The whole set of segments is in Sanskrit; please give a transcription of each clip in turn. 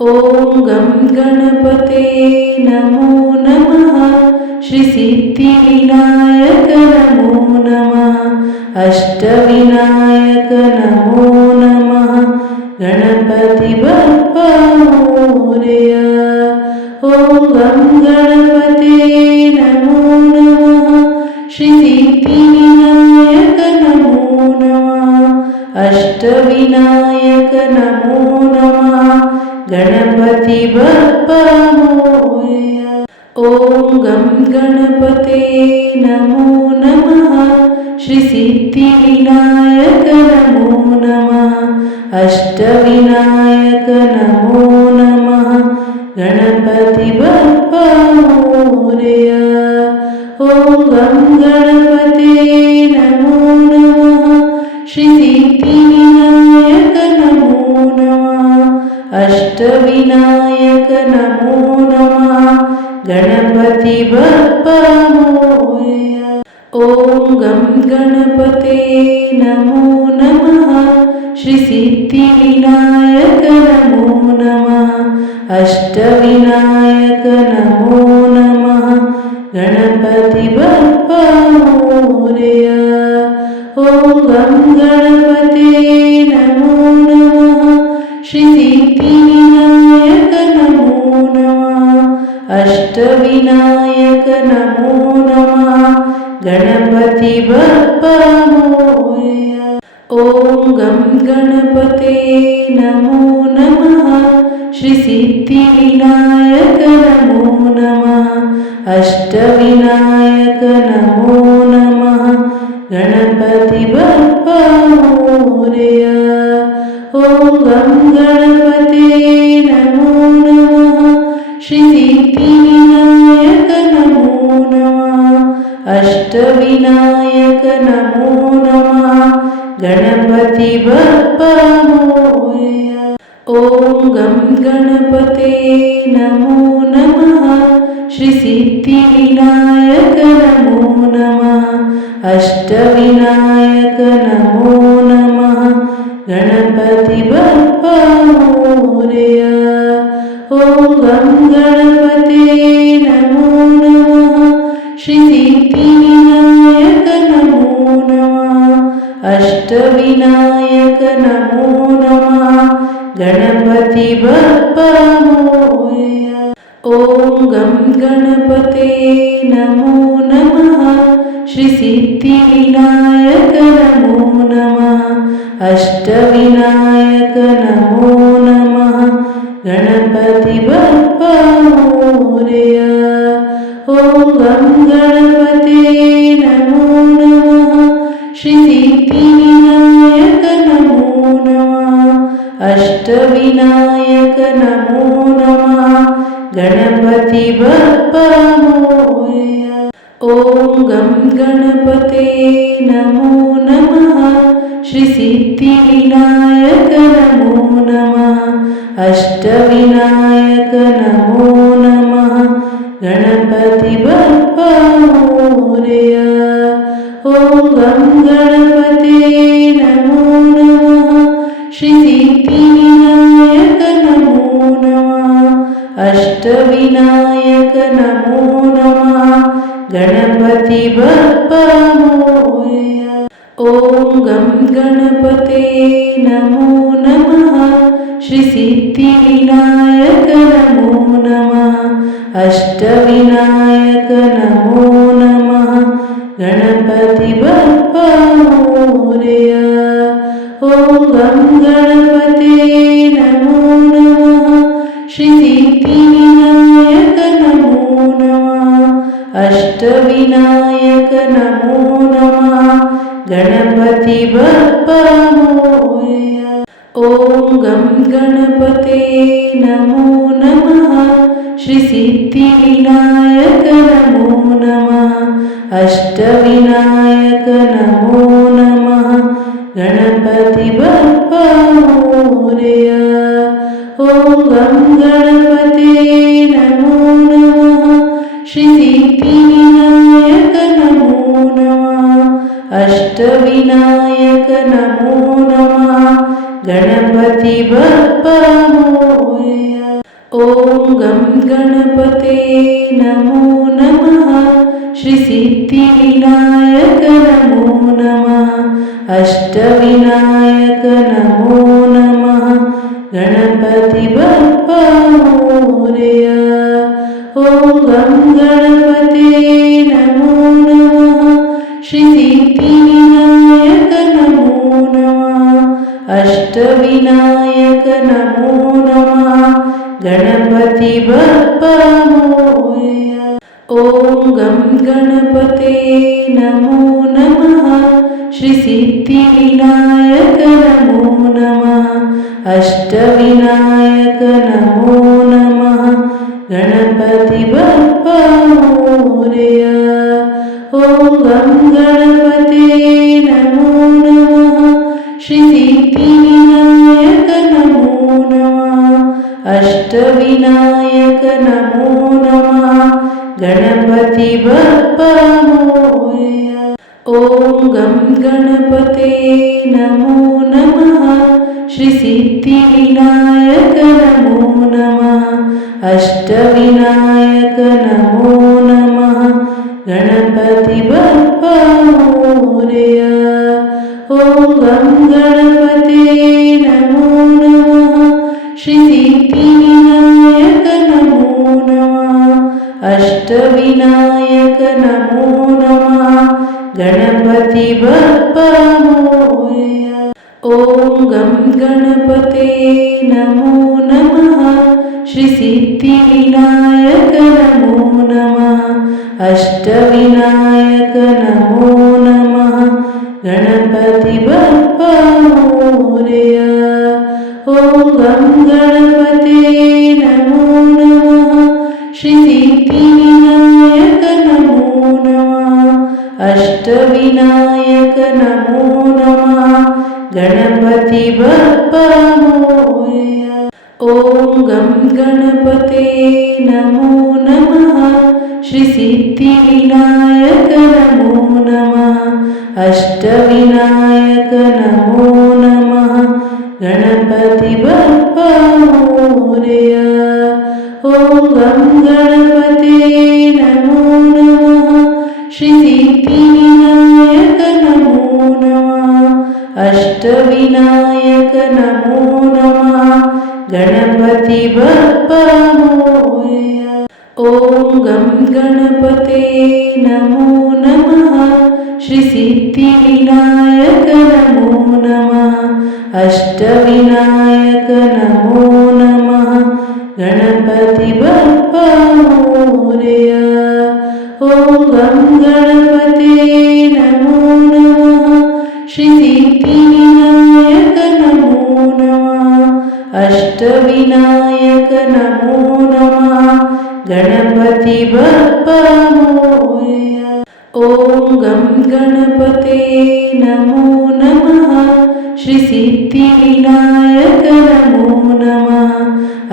ॐ गं गणपते नमो नमः। श्री सिद्धिविनायक नमो नमः। अष्टविनायक नमो नमः। गणपति बप्पा मोरया। ॐ गं गणपते नमो नमः। श्री सिद्धिविनायक नमो नमः। अष्टविनायक नमो नमः। गणपति बप्पा मोरया। ॐ गं गणपते नमो नमः। श्री सिद्धिविनायक नमो नमः। अष्टविनायक नमो नमः। गणपति बप्पा मोरया। ॐ गं गणपते नमो नमः। श्री सिद्धिविनायक नमो नमः। अष्टविनायक नमो नमः। गणपति बप्पा मोरया। ॐ गं गणपते नमो नमः। श्री सिद्धिविनायक नमो नमः। अष्टविनायक नमो नमः। गणपति बप्पा मोरया। ॐ गं गणपते नमो नमः। श्री सिद्धिविनायक नमो नमः। अष्टविनायक नमो नमः। गणपति बप्पा मोरया। ॐ गं गणपते नमो नमः। श्री सिद्धिविनायक नमो नमः। अष्टविनायक नमो नमः। गणपति बप्पा मोरया। ॐ गं गणपते नमो नमः। श्री सिद्धिविनायक नमो नमः। अष्टविनायक नमो नमः। गणपति बप्पा मोरया। ॐ गं गणपते नमो नमः। श्री सिद्धिविनायक नमो नमः। अष्टविनायक नमो नमः। गणपति बप्पा मोरया। ॐ गं गणपते नमो नमः। श्री सिद्धिविनायक नमो नमः। अष्टविनायक नमो नमः। गणपति बप्पा मोरया। ॐ गं गणपते नमो नमः। श्री सिद्धिविनायक नमो नमः। अष्टविनायक नमो नमः। गणपति बप्पा मोरया। ॐ गं गणपते नमो नमः। श्री सिद्धिविनायक नमो नमः। अष्टविनायक नमो नमः। गणपति बप्पा मोरया। ॐ गं गणपते नमो नमः। श्री सिद्धिविनायक नमो नमः। अष्टविनायक नमो नमः। गणपति बप्पा मोरया। ॐ गं गणपते नमो नमः। श्री सिद्धिविनायक नमो नमः। अष्टविनायक नमो नमः। गणपति बप्पा मोरया। ॐ गं गणपते नमो नमः। श्री सिद्धिविनायक नमो नमः। अष्टविनायक नमो नमः। गणपति बप्पा मोरया। ॐ गं गणपते नमो नमः। श्री सिद्धिविनायक नमो नमः। अष्टविनायक नमो नमः। गणपति बप्पा मोरया। ॐ गं गणपते नमो नमः। श्री सिद्धिविनायक नमो नमः। अष्टविनायक नमो नमः। गणपति बप्पा मोरया। ॐ गं गणपते नमो नमः। श्री सिद्धिविनायक नमो नमः। अष्टविनायक नमो नमः। गणपति बप्पा मोरया। ॐ गं गणपते नमो नमः श्री सिद्धिविनायक नमो नमः अष्टविनायक नमो नमः गणपति बप्पा मोरया। ॐ गं गणपते नमो नमः श्री सिद्धिविनायक नमो नमः अष्टविनायक नमो नमः गणपति बप्पा मोरया। ॐ गं गणपते नमो नमः श्री सिद्धिविनायक नमो नमः अष्टविनायक नमो नमः गणपति बप्पा मोरया। ॐ गं गणपते नमो नमः श्री सिद्धिविनायक नमो नमः अष्टविनायक नमो नमः गणपति बप्पा मोरया। ॐ गं गणपते नमो नमः श्री सिद्धिविनायक नमो नमः अष्टविनायक नमो नमः गणपति बप्पा मोरया। ॐ गं गणपते नमो नमः श्री सिद्धिविनायक नमो नमः अष्टविनायक नमो नमः गणपति बप्पा मोरया। ॐ गं गणपते नमो नमः श्री सिद्धिविनायक नमो नमः अष्टविनायक नमो नमः गणपति बप्पा मोरया। ॐ गं गणपते नमो नमः श्री सिद्धिविनायक नमो नमः अष्टविनायक नमो नमः गणपति बप्पा मोरया। ॐ गं गणपते नमो नमः श्री सिद्धिविनायक नमो नमः अष्टविनायक नमो नमः गणपति बप्पा मोरया। ॐ गं गणपते नमो नमः श्री सिद्धिविनायक नमो नमः अष्टविनायक नमो नमः गणपति बप्पा मोरया। ॐ गं गणपते नमो नमः श्री सिद्धिविनायक नमो नमः अष्टविनायक नमो नमः गणपति बप्पा मोरया। ॐ गं गणपते नमो नमः श्री सिद्धिविनायक नमो नमः अष्टविनायक नमो नमः गणपति बप्पा मोरया। ॐ गं गणपते नमो नमः श्री सिद्धिविनायक नमो नमः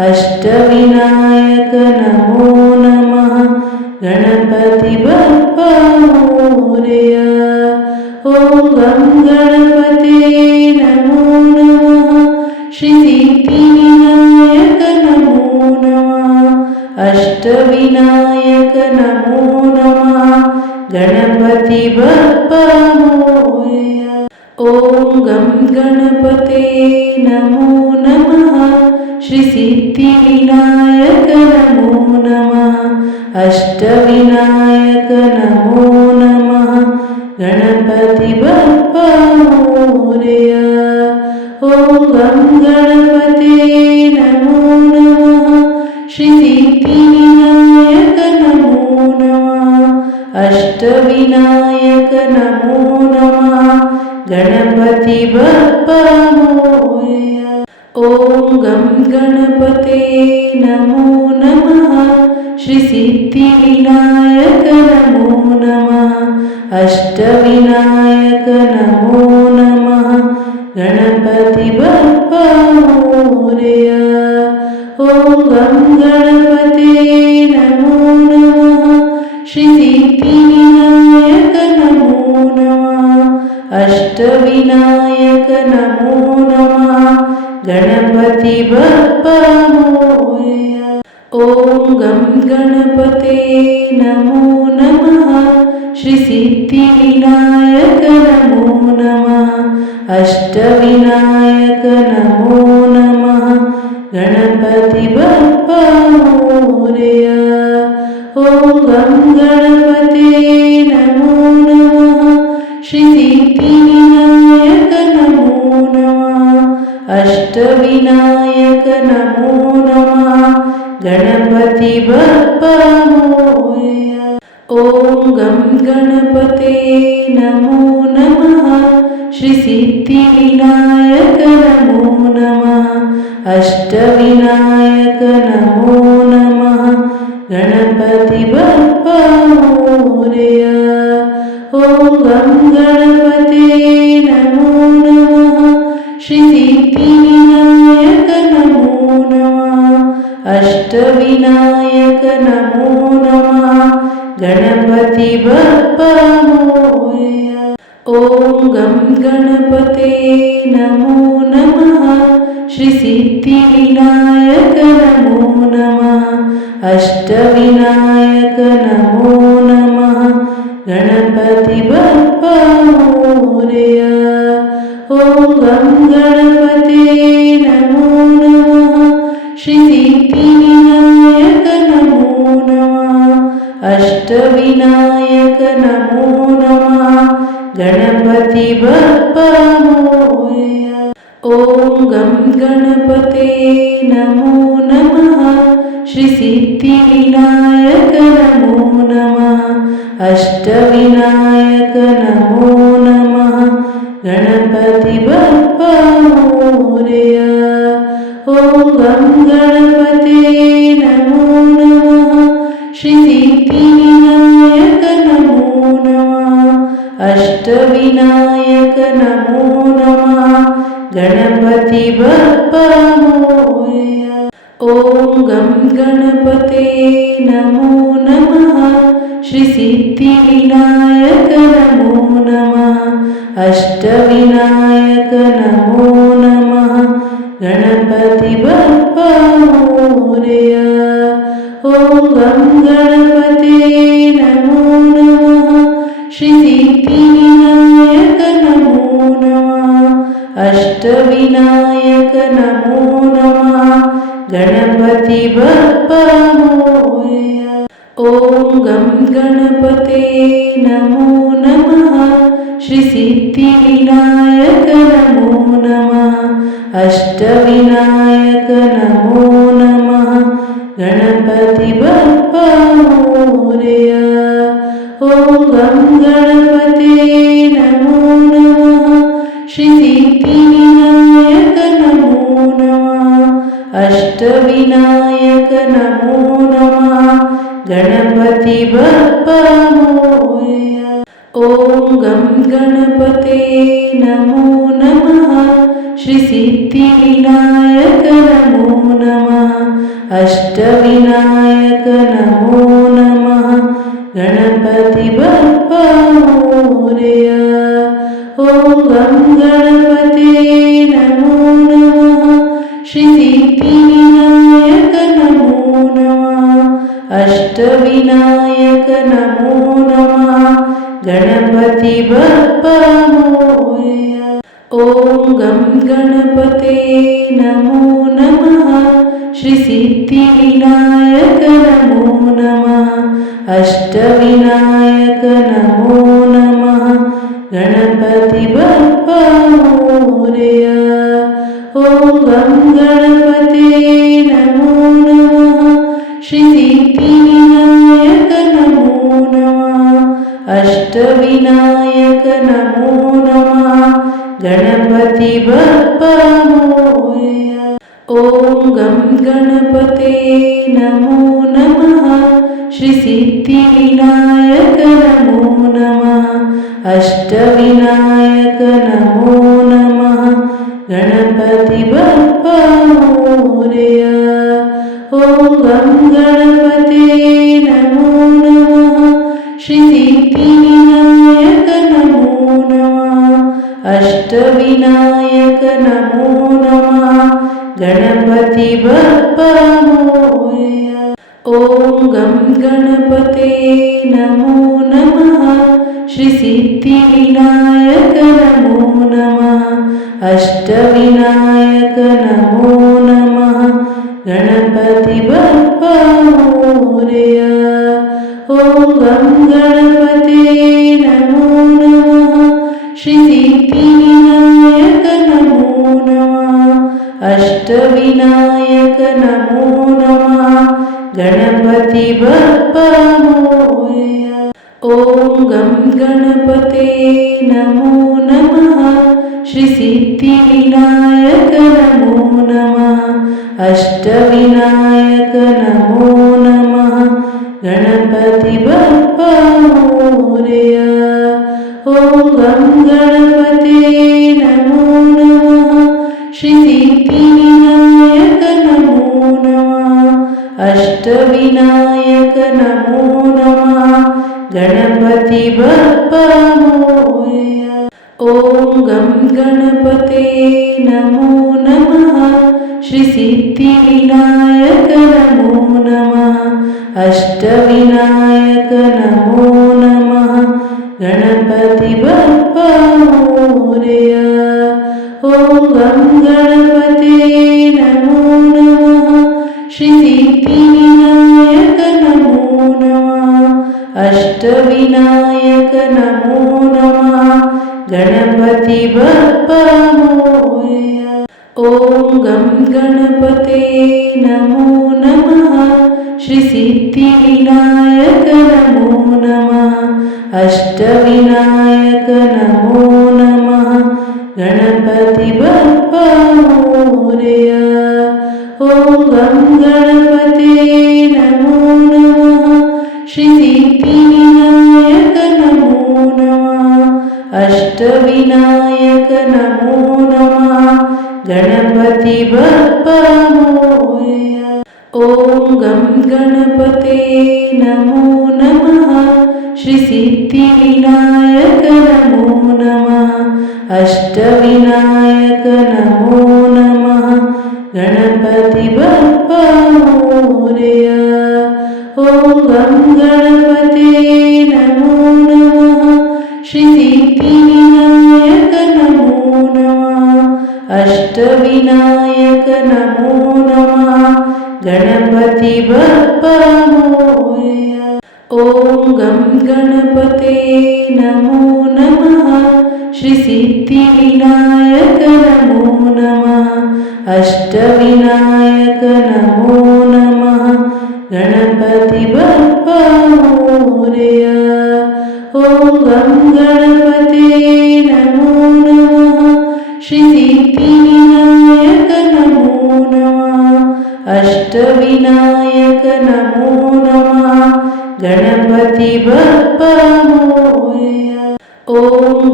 अष्टविनायक नमो नमः गणपति बप्पा मोरया। ॐ गं गणपते नमो नमः श्री सिद्धिविनायक नमो नमः अष्टविनायक नमो नमः गणपति बप्पा मोरया। ॐ गं गणपते नमो नमः श्री सिद्धिविनायक नमो नमः अष्टविनायक नमो नमः गणपति बप्पा मोरया। ॐ गं गणपते नमो नमः श्री सिद्धिविनायक नमो नमः अष्टविनायक नमो नमः गणपति बप्पा मोरया। ॐ गं गणपते नमो नमः श्री सिद्धिविनायक नमो नमः अष्टविनायक नमो नमः गणपति बप्पा मोरया। ॐ गं गणपते नमो नमः श्री सिद्धिविनायक नमो नमः अष्टविनायक नमो नमः गणपति बप्पा मोरया। ॐ गं गणपते नमो नमः श्री सिद्धिविनायक नमो नमः अष्टविनायक नमो नमः गणपति बप्पा मोरया ॐ गं गणपते नमो नमः श्री सिद्धिविनायक नमो नमः अष्टविनायक नमो नमः गणपति बप्पा मोरया ॐ गं गणपते नमो नमः श्री सिद्धिविनायक नमो नमः अष्टविनायक नमो नमः गणपति बप्पा मोरया ॐ गं गणपते नमो नमः श्री सिद्धिविनायक नमो नमः अष्टविनायक नमो नमः गणपति बप्पा मोरया ॐ गं गणपते नमो नमः श्री सिद्धिविनायक नमो नमः अष्टविनायक नमो नमः गणपति बप्पा मोरया ॐ गं गणपते नमो नमः श्री सिद्धिविनायक नमो नमः अष्टविनायक नमो नमः गणपति बप्पा मोरया ॐ गं गणपते नमो नमः श्री सिद्धिविनायक नमो नमः अष्टविनायक नमो नमः गणपति बप्पा मोरया ॐ गं गणपते नमो नमः श्री सिद्धिविनायक नमो नमः अष्टविनायक नमो नमः गणपति बप्पा मोरया ॐ गं गणपते नमो नमः श्री सिद्धिविनायक नमो नमः अष्टविनायक नमो नमः गणपति बप्पा मोरया ॐ गं गणपते नमो नमः श्री सिद्धिविनायक नमो नमः अष्टविनायक नमो नमः गणपति बप्पा मोरया ॐ गं गणपते नमो नमः श्री सिद्धिविनायक नमो नमः अष्टविनायक नमो नमः गणपति बप्पा मोरया ॐ गं गणपते नमो नमः श्री सिद्धिविनायक नमो नमः अष्टविनायक नमो नमः गणपति बप्पा मोरया ॐ गं गणपते नमो नमः श्री सिद्धिविनायक नमो नमः अष्टविनायक नमो नमः गणपति बप्पा मोरया ॐ गं गणपते नमो नमः श्री सिद्धिविनायक नमो नमः अष्टविनायक नमो नमः गणपति बप्पा मोरया ॐ गं गणपते नमो नमः श्री सिद्धिविनायक नमो नमः अष्टविनायक नमो नमः गणपति बप्पा मोरया ॐ गं गणपते नमो नमः श्री सिद्धिविनायक नमो नमः अष्टविनायक नमो नमः गणपति बप्पा मोरया ॐ गं गणपते नमो नमः श्री सिद्धिविनायक नमो नमः अष्टविनायक नमो नमः गणपति बप्पा मोरया ॐ गं गणपते नमो नमः श्री सिद्धिविनायक नमो नमः अष्टविनायक नमो नमः गणपति बप्पा मोरया ॐ गं गणपते नमो नमः। श्री सिद्धिविनायक नमो नमः। अष्टविनायक नमो नमः। गणपति बप्पा मोरया। ॐ गं गणपते नमो नमः। श्री सिद्धिविनायक नमो नमः। अष्टविनायक नमो नमः। गणपति बप्पा मोरया। ॐ गं गणपते नमो नमः। श्री सिद्धिविनायक नमो नमः। अष्टविनायक नमो नमः। गणपति बप्पा मोरया। ॐ गं गणपते नमो नमः। श्री सिद्धिविनायक नमो नमः। अष्टविनायक नमो नमः। गणपति बप्पा मोरया। ॐ गं गणपते नमो नमः। श्री सिद्धिविनायक नमो नमः। अष्टविनायक नमो नमः। गणपति बप्पा मोरया। ॐ गं गणपते नमो नमः। श्री सिद्धिविनायक नमो नमः। अष्टविनायक नमो नमः। गणपति बप्पा मोरया। ॐ गं गणपते नमो नमः। श्री सिद्धिविनायक नमो नमः। अष्टविनायक नमो नमः। गणपति बप्पा मोरया। ॐ गं गणपते नमो नमः। श्री सिद्धिविनायक नमो नमः। अष्टविनायक नमो नमः। गणपति बप्पा मोरया। ॐ गं गणपते नमो नमः। श्री सिद्धिविनायक नमो नमः। अष्टविनायक नमो नमः। गणपति बप्पा मोरया। ॐ गं गणपते नमो नमः। श्री सिद्धिविनायक नमो नमः। अष्टविनायक नमो नमः। गणपति बप्पा मोरया। ॐ गं गणपते नमो नमः। श्री सिद्धिविनायक नमो नमः। अष्टविनायक नमो नमः। गणपति बप्पा मोरया। ॐ गं गणपते नमो नमः। श्री सिद्धिविनायक नमो नमः। अष्टविनायक नमो नमः। गणपति बप्पा मोरया। ॐ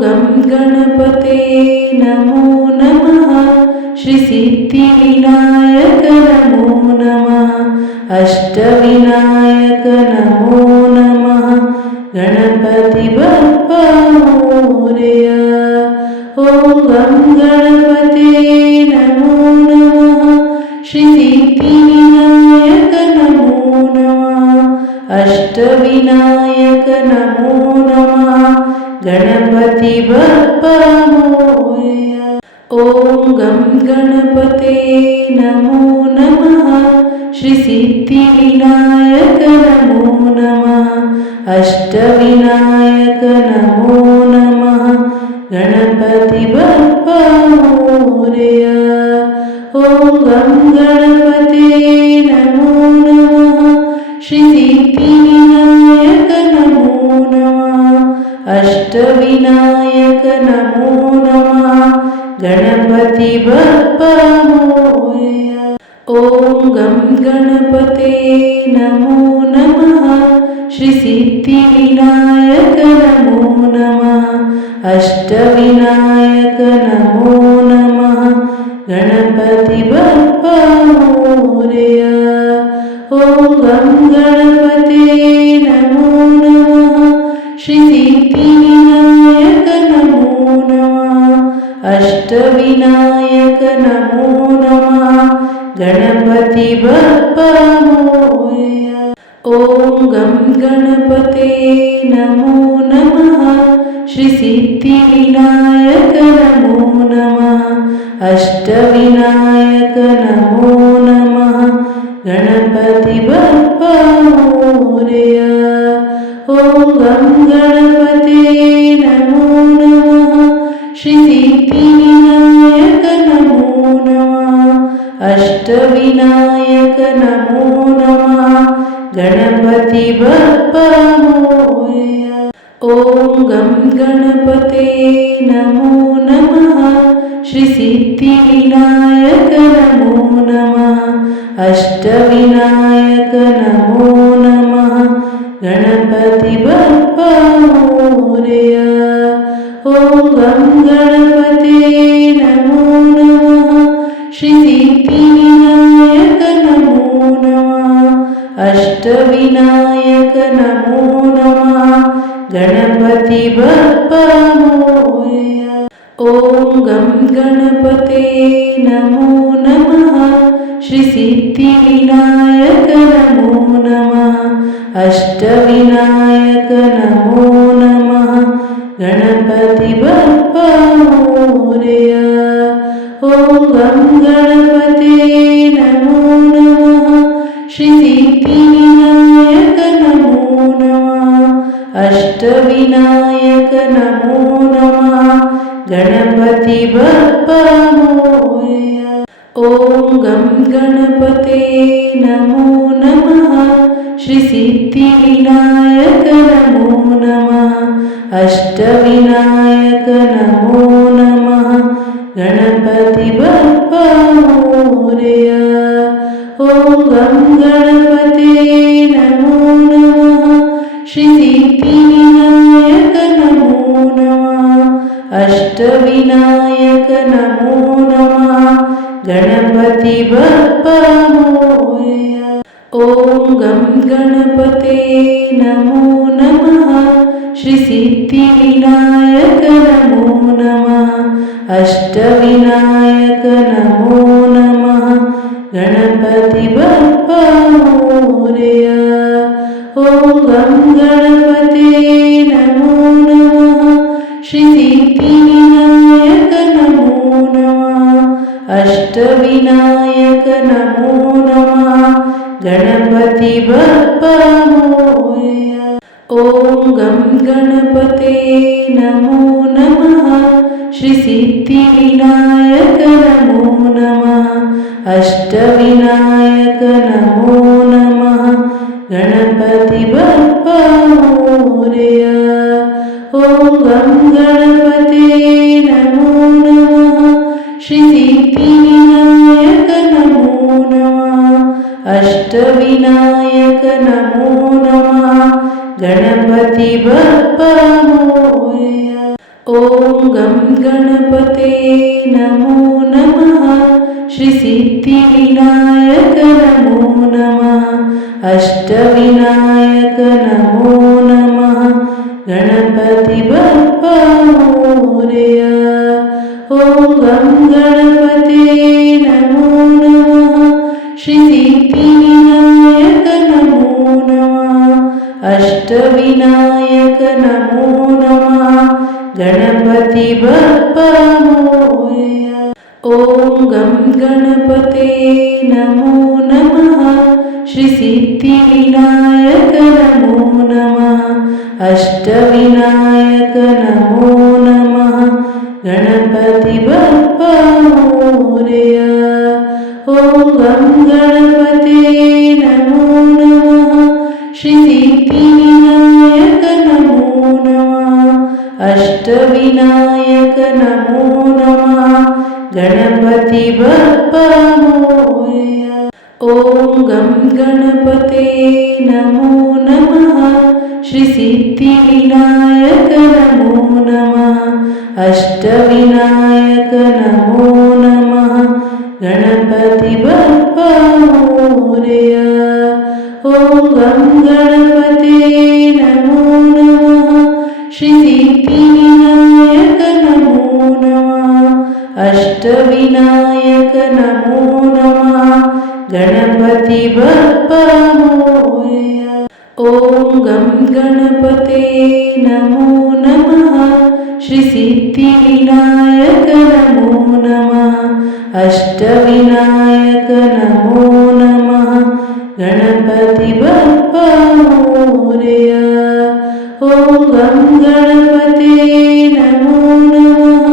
गं गणपते नमो नमः। श्री सिद्धिविनायक नमो नमः। अष्टविनायक नमो नमः। गणपति बप्पा मोरया। ॐ गं गणपते नमो नमः। श्री सिद्धिविनायक नमो नमः। अष्टविनायक नमो नमः। गणपति बप्पा मोरया। ॐ गं गणपते नमो नमः। श्री सिद्धिविनायक नमो नमः। अष्टविनायक नमो नमः। गणपति बप्पा मोरया। ॐ गं गणपते नमो नमः। श्री सिद्धिविनायक नमो नमः। अष्टविनायक नमो नमः। गणपति बप्पा मोरया। ॐ गं गणपते नमो नमः। श्री सिद्धिविनायक नमो नमः। अष्टविनायक नमो नमः। गणपति बप्पा मोरया। ॐ गं गणपते नमो नमः। श्री सिद्धिविनायक नमो नमः। अष्टविनायक नमो नमः। गणपति बप्पा मोरया। गं गणपते नमो नमः श्रीसिद्धिविनायक नमो नमः अष्टविनायक नमो नमः गणपति बप्पा मोरया। ॐ गं गणपते नमो नमः श्रीसिद्धिविनायक नमो नमः अष्टविनायक नमो नमः गणपति बप्पा मोरया। ॐ गं गणपते नमो नमः श्रीसिद्धिविनायक नमो नमः अष्टविनायक नमो नमः गणपति बप्पा मोरया। ॐ गं गणपते नमो नमः श्रीसिद्धिविनायक नमो नमः अष्टविनायक नमो नमः गणपति बप्पा मोरया। ॐ गं गणपते नमो नमः श्रीसिद्धिविनायक नमो नमः अष्टविनायक नमो नमः गणपति बप्पा मोरया। ॐ गं गणपते नमो नमः श्रीसिद्धिविनायक नमो नमः अष्टविनायक नमो नमः गणपति बप्पा मोरया। ॐ गं गणपते नमो नमः श्रीसिद्धिविनायक नमो नमः अष्टविनायक नमो नमः गणपति बप्पा मोरया। ॐ गं गणपते नमो नमः श्रीसिद्धिविनायक नमो नमः अष्टविनायक नमो नमः गणपति बप्पा मोरया। ॐ गं गणपते नमो नमः श्रीसिद्धिविनायक नमो नमः अष्टविनायक नमो नमः गणपति बप्पा मोरया। ॐ गं गणपते नमो नमः श्रीसिद्धिविनायक नमो नमः अष्टविनायक नमो नमः गणपति बप्पा मोरया। ॐ गं गणपते नमो नमः श्रीसिद्धिविनायक नमो नमः अष्टविनायक नमो नमः गणपति बप्पा मोरया। ॐ गं गणपते नमो नमः श्रीसिद्धिविनायक नमो नमः अष्टविनायक नमो नमः गणपति बप्पा मोरया। ॐ गं गणपते नमो नमः श्रीसिद्धिविनायक नमो नमः अष्टविनायक नमो नमः गणपति बप्पा मोरया। ॐ गं गणपते नमो नमः श्रीसिद्धिविनायक नमो नमः अष्टविनायक नमो नमः गणपति बप्पा मोरया। ॐ गं गणपते नमो नमः श्रीसिद्धिविनायक नमो नमः अष्टविनायक नमो नमः गणपति बप्पा मोरया। ॐ गं गणपते नमो नमः श्रीसिद्धिविनायक नमो नमः अष्टविनायक नमो नमः गणपति बप्पा मोरया। ॐ गं गणपते नमो नमः श्रीसिद्धिविनायक नमो नमः अष्टविनायक नमो नमः गणपति बप्पा मोरया। ॐ गं गणपते नमो नमः श्रीसिद्धिविनायक नमो नमः अष्टविनायक नमो नमः गणपति बप्पा मोरया। ॐ गं गणपते नमो नमः श्री सिद्धिविनायक नमो नमः अष्टविनायक नमो नमः गणपति बप्पा मोरया ॐ गं गणपते नमो नमः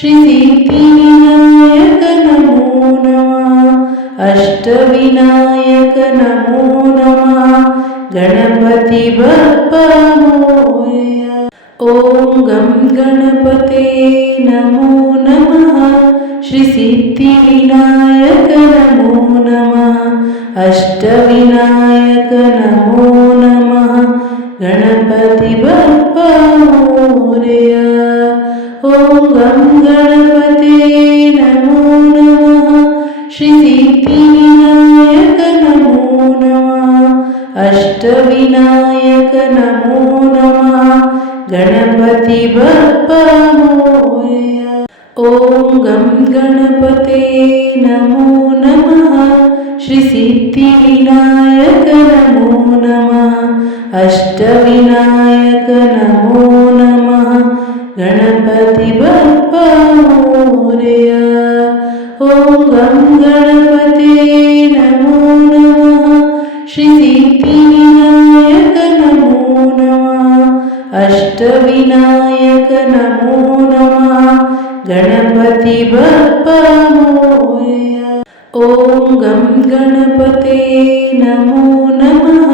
श्री सिद्धिविनायक नमो नमः अष्टविनायक नमो नमः गणपति बप्पा मोरया ॐ गं गणपते नमो नमः श्री सिद्धिविनायक नमो नमः अष्टविनायक नमो नमः गणपति बप्पा मोरया ॐ गं गणपते नमो नमः श्री सिद्धिविनायक नमो नमः अष्टविनायक नमो नमः गणपति बप्पा मोरया ॐ गं गणपते नमो नमः श्री सिद्धिविनायक नमो नमः अष्टविनायक नमो नमः गणपति बप्पा मोरया ॐ गं गणपते नमो नमः श्री सिद्धिविनायक नमो नमः अष्टविनायक नमो नमः गणपति बप्पा मोरया ॐ गं गणपते नमो नमः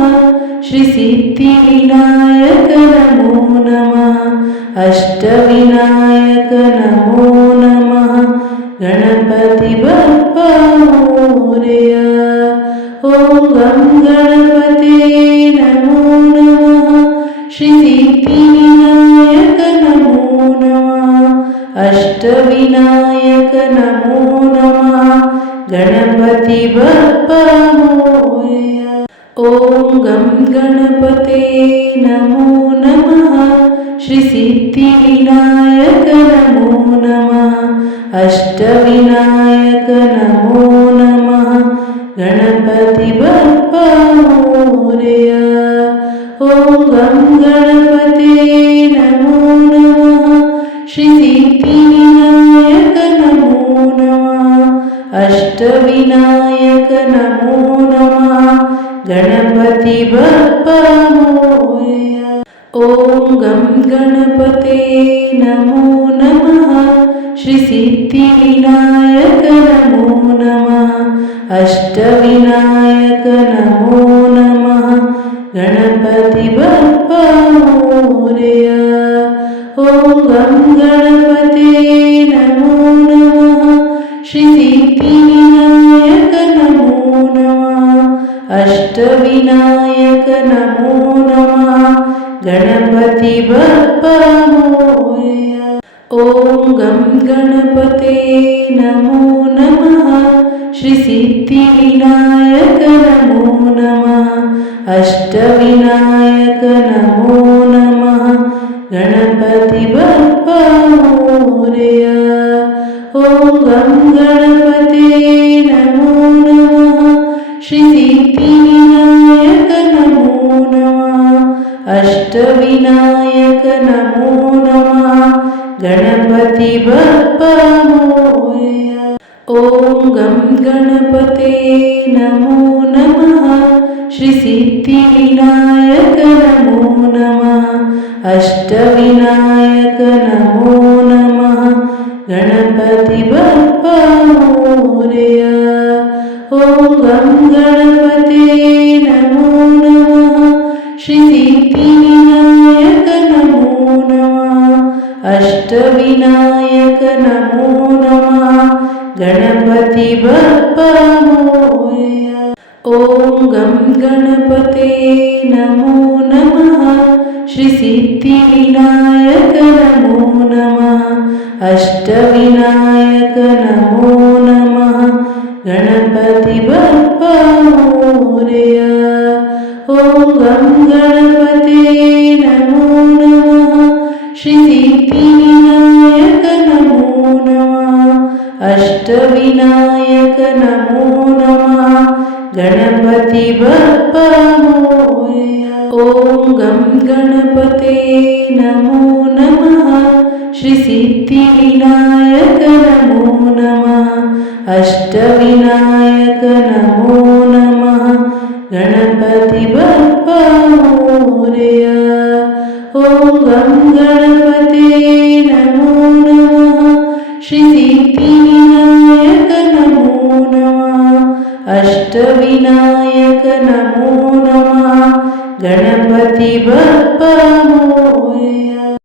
श्री सिद्धिविनायक नमो नमः अष्टविनायक नमो नमः गणपति बप्पा मोरया ॐ गं गणपते नमो नमः श्री सिद्धिविनायक नमो नमः अष्टविनायक नमो नमः गणपति बप्पा मोरया ॐ गं गणपते नमो नमः श्री सिद्धिविनायक नमो नमः अष्टविनायक नमो नमः गणपति बप्पा मोरया ॐ गं गणपते नमो नमः श्री सिद्धिविनायक नमो नमः अष्टविनायक नमो नमः गणपति बप्पा मोरया ॐ गं गणपते नमो नमः श्री सिद्धिविनायक नमो नमः अष्टविनायक नमो नमः गणपति बप्पा मोरया ॐ गं गणपते नमो नमः श्री सिद्धिविनायक नमो नमः अष्टविनायक नमो नमः गणपति बप्पा मोरया ॐ गं गणपते नमो नमः श्री सिद्धिविनायक नमो नमः अष्टविनायक नमो नमः गणपति बप्पा मोरया ॐ गं गणपते नमो नमः श्री सिद्धिविनायक नमो नमः अष्टविनायक नमो नमः गणपति बप्पा मोरया ॐ गं गणपते नमो नमः श्री सिद्धिविनायक नमो नमः अष्टविनायक नमो नमः गणपति बप्पा मोरया ॐ गं गणपते नमो नमः श्री सिद्धिविनायक नमो नमः अष्टविनायक नमो नमः गणपति बप्पा मोरया ॐ गं गणपते नमो नमः श्री सिद्धिविनायक नमो नमः अष्टविनायक नमो नमः गणपति बप्पा मोरया ॐ गं गणपते नमो नमः श्री सिद्धिविनायक नमो नमः अष्टविनायक नमो नमः गणपति बप्पा मोरया ॐ गं गणपते नमो नमः श्रीसिद्धिविनायक नमो नमः अष्टविनायक नमो नमः गणपति बप्पा मोरया ॐ गं गणपते नमो नमः श्रीसिद्धिविनायक नमो नमः अष्टविनायक नमो नमः गणपति बप्पा मोरया।